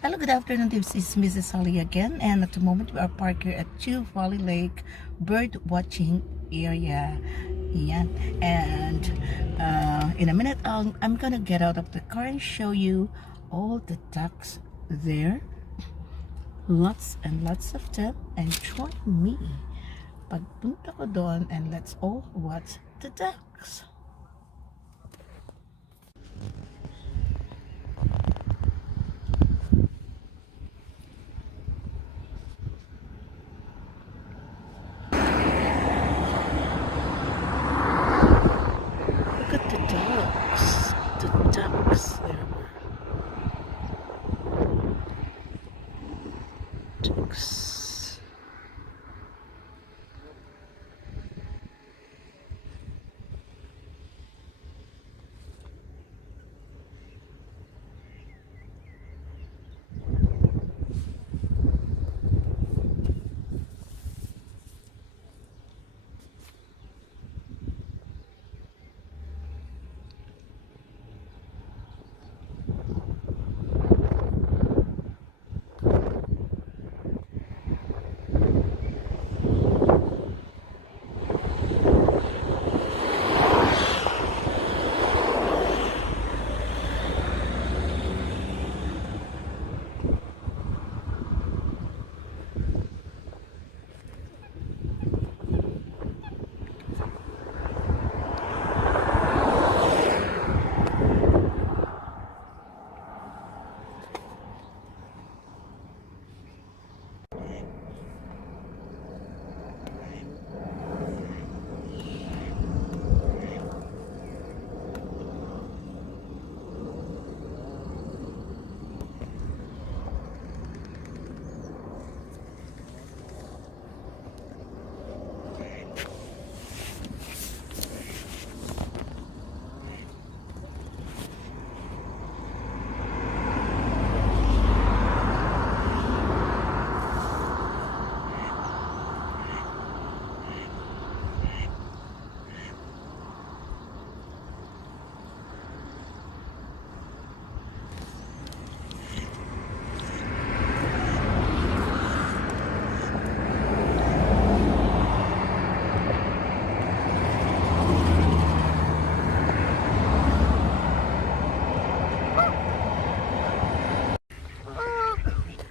Hello, good afternoon. This is Mrs. Sally again, and at the moment we are parked here at Chew Valley Lake bird watching area. Yan. And in a minute, I'm gonna get out of the car and show you all the ducks there. Lots and lots of them, and join me pagpunta ko doon, and let's all watch the ducks. Look at the ducks. The ducks there. Ducks.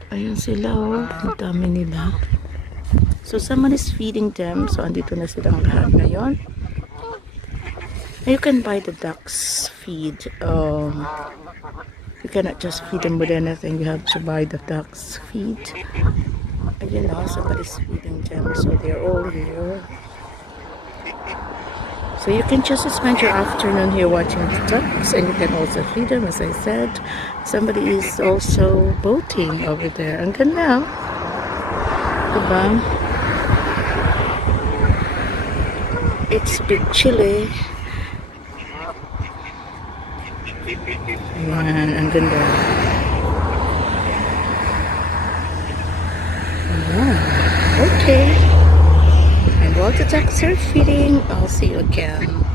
Ayun sila, oh. Ang dami nila. So someone is feeding them. So andito na silang lahat ngayon. You can buy the ducks feed. You cannot just feed them with anything. You have to buy the ducks feed. Ayun, oh, somebody's feeding them. So they're all here. So you can just spend your afternoon here watching the ducks, and you can also feed them, as I said. Somebody is also boating over there. Ang ganda. Diba? It's a bit chilly. Ayan, ang ganda. Ayan. Okay. And while the ducks are feeding, I'll see you again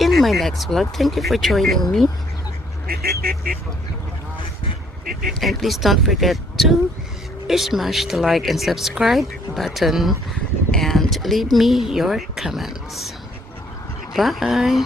in my next vlog. Thank you for joining me. And please don't forget to smash the like and subscribe button and leave me your comments. Bye.